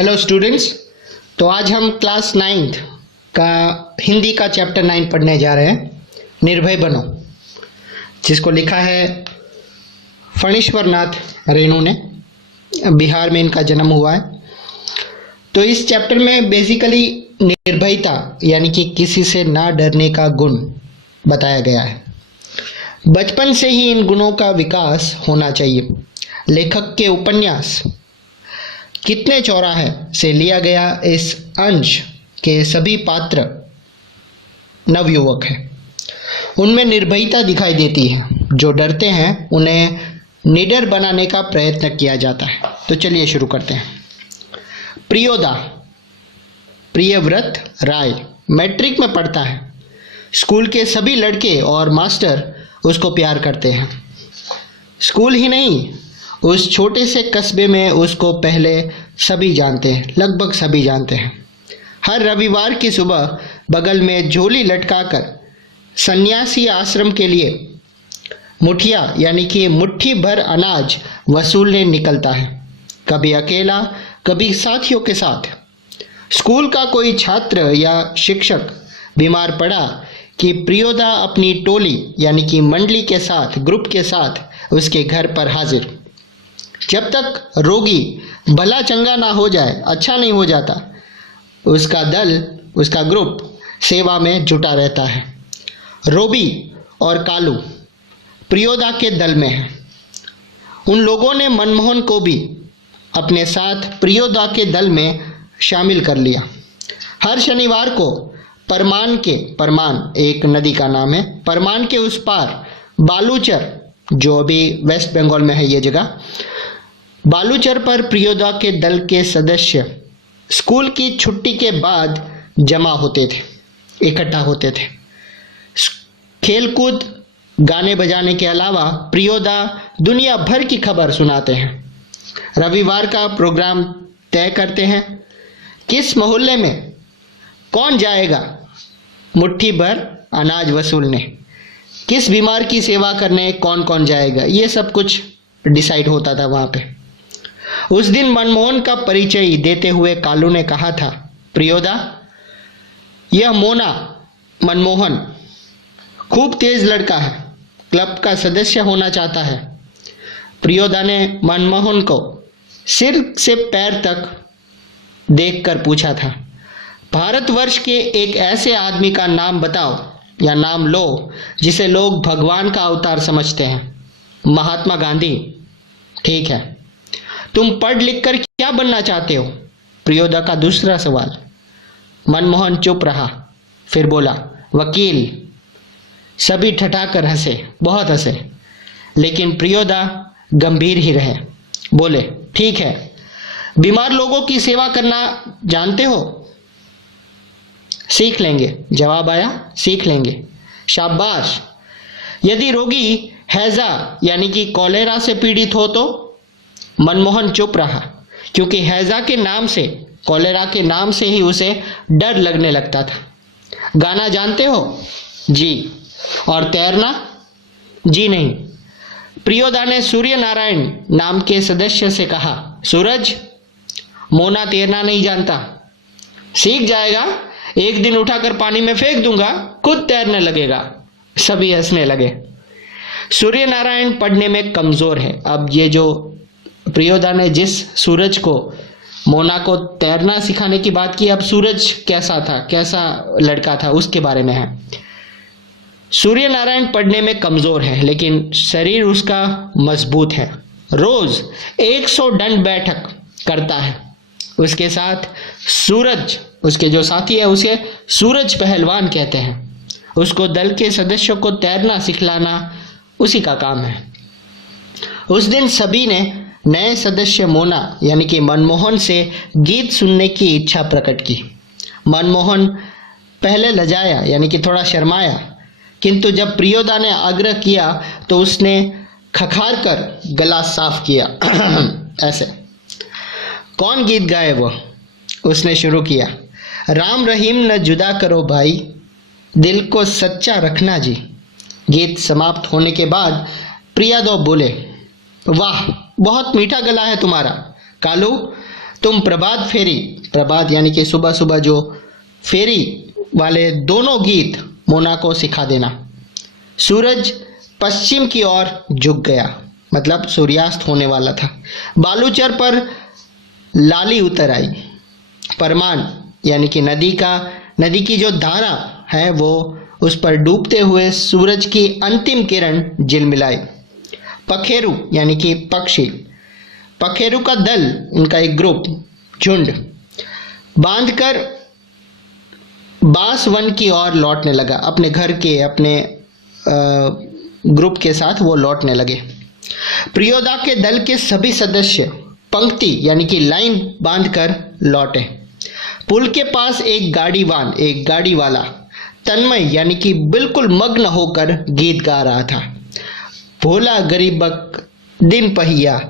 Hello students. तो आज हम क्लास 9th का हिंदी का चैप्टर 9 पढ़ने जा रहे हैं, निर्भय बनो, जिसको लिखा है फणीश्वर नाथ रेणु ने। बिहार में इनका जन्म हुआ है। तो इस चैप्टर में बेसिकली निर्भयता यानी कि किसी से ना डरने का गुण बताया गया है। बचपन से ही इन गुणों का विकास होना चाहिए। लेखक के उपन्यास कितने चौराहे से लिया गया इस अंश के सभी पात्र नवयुवक हैं। उनमें निर्भयता दिखाई देती है। जो डरते हैं उन्हें निडर बनाने का प्रयत्न किया जाता है। तो चलिए शुरू करते हैं। प्रियोदा प्रियव्रत राय मैट्रिक में पढ़ता है। स्कूल के सभी लड़के और मास्टर उसको प्यार करते हैं। स्कूल ही नहीं, उस छोटे से कस्बे में उसको पहले सभी जानते हैं, लगभग सभी जानते हैं। हर रविवार की सुबह बगल में झोली लटकाकर सन्यासी आश्रम के लिए मुठिया यानी कि मुट्ठी भर अनाज वसूलने निकलता है, कभी अकेला कभी साथियों के साथ। स्कूल का कोई छात्र या शिक्षक बीमार पड़ा कि प्रियोदा अपनी टोली यानी कि मंडली के साथ, ग्रुप के साथ उसके घर पर हाजिर। जब तक रोगी भला चंगा ना हो जाए, अच्छा नहीं हो जाता, उसका दल, उसका ग्रुप सेवा में जुटा रहता है। रोबी और कालू प्रियोदा के दल में हैं। उन लोगों ने मनमोहन को भी अपने साथ प्रियोदा के दल में शामिल कर लिया। हर शनिवार को परमान एक नदी का नाम है, परमान के उस पार बालूचर, जो अभी वेस्ट बंगाल में है ये जगह, बालूचर पर प्रियोदा के दल के सदस्य स्कूल की छुट्टी के बाद जमा होते थे, इकट्ठा होते थे। खेलकूद, गाने बजाने के अलावा प्रियोदा दुनिया भर की खबर सुनाते हैं। रविवार का प्रोग्राम तय करते हैं। किस मोहल्ले में कौन जाएगा मुट्ठी भर अनाज वसूलने, किस बीमार की सेवा करने कौन कौन जाएगा, ये सब कुछ डिसाइड होता था वहाँ पे। उस दिन मनमोहन का परिचय देते हुए कालू ने कहा था, प्रियोदा, यह मोना मनमोहन खूब तेज लड़का है, क्लब का सदस्य होना चाहता है। प्रियोदा ने मनमोहन को सिर से पैर तक देखकर पूछा था, भारतवर्ष के एक ऐसे आदमी का नाम बताओ या नाम लो जिसे लोग भगवान का अवतार समझते हैं। महात्मा गांधी। ठीक है, तुम पढ़ लिख कर क्या बनना चाहते हो? प्रियोदा का दूसरा सवाल। मनमोहन चुप रहा, फिर बोला, वकील। सभी ठठाकर हंसे, बहुत हंसे, लेकिन प्रियोदा गंभीर ही रहे। बोले, ठीक है, बीमार लोगों की सेवा करना जानते हो? सीख लेंगे। जवाब आया, सीख लेंगे। शाबाश। यदि रोगी हैजा यानी कि कॉलेरा से पीड़ित हो तो? मनमोहन चुप रहा, क्योंकि हैजा के नाम से, कॉलेरा के नाम से ही उसे डर लगने लगता था। गाना जानते हो? जी। और तैरना? जी नहीं। प्रियोदा ने सूर्य नारायण नाम के सदस्य से कहा, सूरज, मोना तैरना नहीं जानता, सीख जाएगा, एक दिन उठाकर पानी में फेंक दूंगा, खुद तैरने लगेगा। सभी हंसने लगे। सूर्य नारायण पढ़ने में कमजोर है। अब ये जो प्रियोदा ने जिस सूरज को, मोना को तैरना सिखाने की बात की, अब सूरज कैसा था, कैसा लड़का था, उसके बारे में है। सूर्य नारायण पढ़ने में कमजोर है, लेकिन शरीर उसका मजबूत है। रोज 100 दंड बैठक करता है। उसके साथ सूरज, उसके जो साथी है उसे सूरज पहलवान कहते हैं। उसको दल के सदस्यों को तैरना सिखलाना उसी का काम है। उस दिन सभी ने नए सदस्य मोना यानी कि मनमोहन से गीत सुनने की इच्छा प्रकट की। मनमोहन पहले लजाया यानी कि थोड़ा शर्माया, किंतु जब प्रियोदा ने आग्रह किया तो उसने खखार कर गला साफ किया। ऐसे। कौन गीत गाए वो? उसने शुरू किया, राम रहीम न जुदा करो भाई, दिल को सच्चा रखना जी। गीत समाप्त होने के बाद प्रियादो बोले, वाह, बहुत मीठा गला है तुम्हारा। कालू, तुम प्रभात फेरी, प्रभात यानी कि सुबह सुबह जो फेरी वाले दोनों गीत मोना को सिखा देना। सूरज पश्चिम की ओर झुक गया, मतलब सूर्यास्त होने वाला था। बालूचर पर लाली उतर आई। परमान यानी कि नदी की जो धारा है वो उस पर डूबते हुए सूरज की अंतिम किरण झिलमिलाई। पखेरु यानी कि पक्षी, पखेरु का दल, उनका एक ग्रुप, झुंड बांधकर बांस वन की ओर लौटने लगा। अपने घर के अपने ग्रुप के साथ वो लौटने लगे। प्रियोदा के दल के सभी सदस्य पंक्ति यानी कि लाइन बांधकर लौटे। पुल के पास एक गाड़ी वाला तन्मय यानी कि बिल्कुल मग्न होकर गीत गा रहा था। भोला गरीबक दिन पहिया,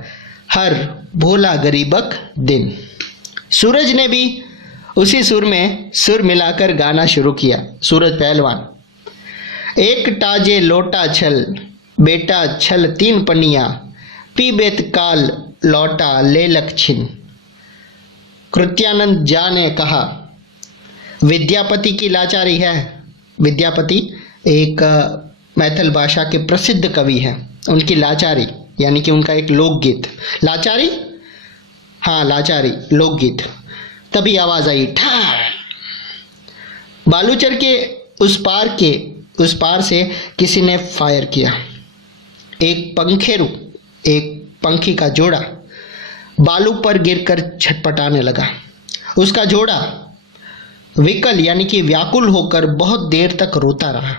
हर भोला गरीबक दिन। सूरज ने भी उसी सुर में सुर मिलाकर गाना शुरू किया। सूरज पहलवान, एक टाजे लोटा छल, बेटा छल तीन पनिया, पी बेत काल लौटा लेलक छिन। कृत्यानंद झा ने कहा, विद्यापति की लाचारी है। विद्यापति एक मैथिल भाषा के प्रसिद्ध कवि हैं। उनकी लाचारी यानी कि उनका एक लोकगीत, लाचारी, हाँ लाचारी लोकगीत। तभी आवाज आई ठार। बालूचर के उस पार से किसी ने फायर किया। एक पंखी का जोड़ा बालू पर गिरकर छटपटाने लगा। उसका जोड़ा विकल यानी कि व्याकुल होकर बहुत देर तक रोता रहा।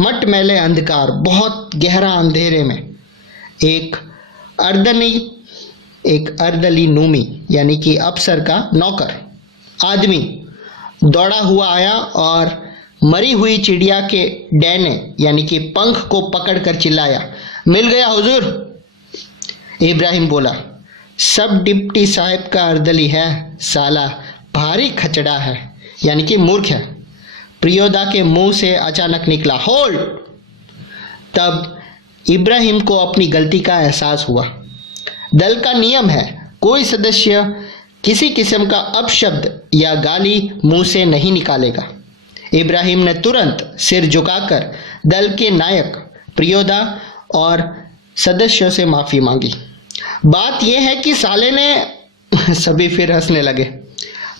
मटमैले अंधकार, बहुत गहरा अंधेरे में एक अर्दली नूमी यानी कि अफसर का नौकर आदमी दौड़ा हुआ आया और मरी हुई चिड़िया के डैने यानी कि पंख को पकड़कर चिल्लाया, मिल गया हुजूर। इब्राहिम बोला, सब डिप्टी साहब का अर्दली है, साला भारी खचड़ा है यानी कि मूर्ख है। प्रियोदा के मुंह से अचानक निकला, होल्ड। तब इब्राहिम को अपनी गलती का एहसास हुआ। दल का नियम है, कोई सदस्य किसी किस्म का अपशब्द या गाली मुंह से नहीं निकालेगा। इब्राहिम ने तुरंत सिर झुकाकर दल के नायक प्रियोदा और सदस्यों से माफी मांगी। बात यह है कि साले ने सभी फिर हंसने लगे।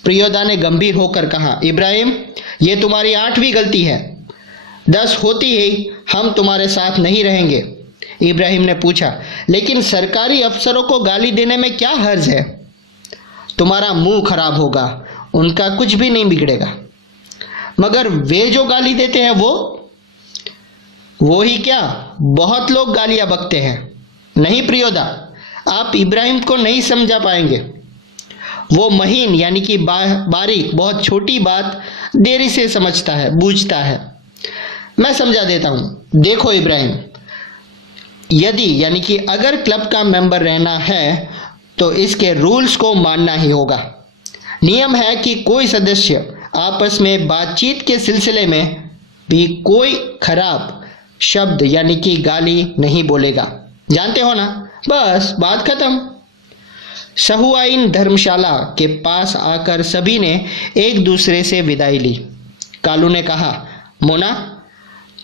प्रियोदा ने गंभीर होकर कहा, इब्राहिम ये तुम्हारी 8वीं गलती है, 10 होती ही हम तुम्हारे साथ नहीं रहेंगे। इब्राहिम ने पूछा, लेकिन सरकारी अफसरों को गाली देने में क्या हर्ज है? तुम्हारा मुंह खराब होगा, उनका कुछ भी नहीं बिगड़ेगा। मगर वे जो गाली देते हैं वो ही क्या, बहुत लोग गालियां बकते हैं। नहीं प्रियोदा, आप इब्राहिम को नहीं समझा पाएंगे। वो महीन यानी कि बारीक, बहुत छोटी बात देरी से समझता है, बूझता है। मैं समझा देता हूं। देखो इब्राहिम, यदि यानी कि अगर क्लब का मेंबर रहना है तो इसके रूल्स को मानना ही होगा। नियम है कि कोई सदस्य आपस में बातचीत के सिलसिले में भी कोई खराब शब्द यानी कि गाली नहीं बोलेगा। जानते हो ना? बस बात खत्म। सहुआइन धर्मशाला के पास आकर सभी ने एक दूसरे से विदाई ली। कालू ने कहा, मोना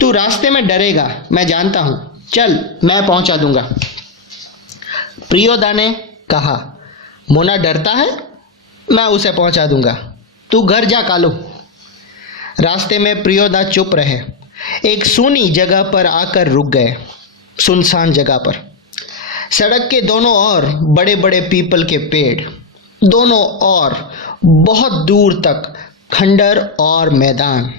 तू रास्ते में डरेगा, मैं जानता हूं, चल मैं पहुंचा दूंगा। प्रियोदा ने कहा, मोना डरता है, मैं उसे पहुंचा दूंगा, तू घर जा कालू। रास्ते में प्रियोदा चुप रहे। एक सूनी जगह पर आकर रुक गए, सुनसान जगह पर। सड़क के दोनों ओर बड़े बड़े पीपल के पेड़, दोनों ओर बहुत दूर तक खंडर और मैदान।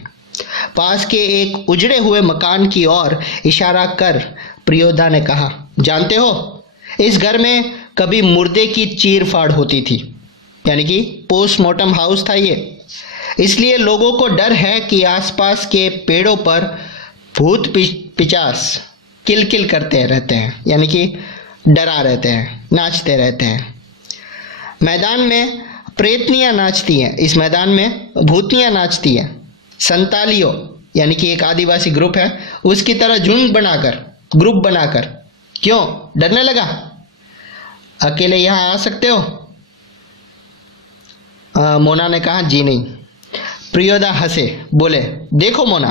पास के एक उजड़े हुए मकान की ओर इशारा कर प्रियोदा ने कहा, जानते हो इस घर में कभी मुर्दे की चीर फाड़ होती थी, यानी कि पोस्टमार्टम हाउस था ये। इसलिए लोगों को डर है कि आसपास के पेड़ों पर भूत पिचास किलकिल करते रहते हैं, यानी कि डरा रहते हैं, नाचते रहते हैं। मैदान में प्रेतनियां नाचती हैं, इस मैदान में भूतनियां नाचती हैं। संतालियों यानी कि एक आदिवासी ग्रुप है, उसकी तरह झुंड बनाकर, ग्रुप बनाकर। क्यों डरने लगा? अकेले यहाँ आ सकते हो? मोना ने कहा जी नहीं। प्रियोदा हंसे, बोले देखो मोना,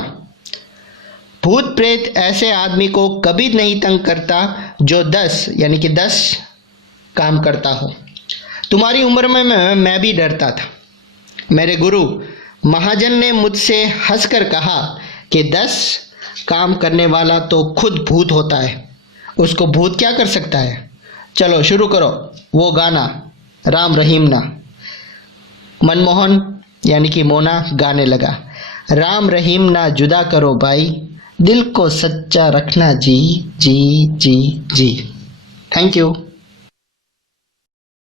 भूत प्रेत ऐसे आदमी को कभी नहीं तंग करता जो 10 यानी कि 10 काम करता हो। तुम्हारी उम्र में मैं भी डरता था। मेरे गुरु महाजन ने मुझसे हंसकर कहा कि 10 काम करने वाला तो खुद भूत होता है, उसको भूत क्या कर सकता है। चलो शुरू करो वो गाना, राम रहीम ना। मनमोहन यानी कि मोना गाने लगा, राम रहीम ना जुदा करो भाई, दिल को सच्चा रखना जी जी जी जी। Thank you.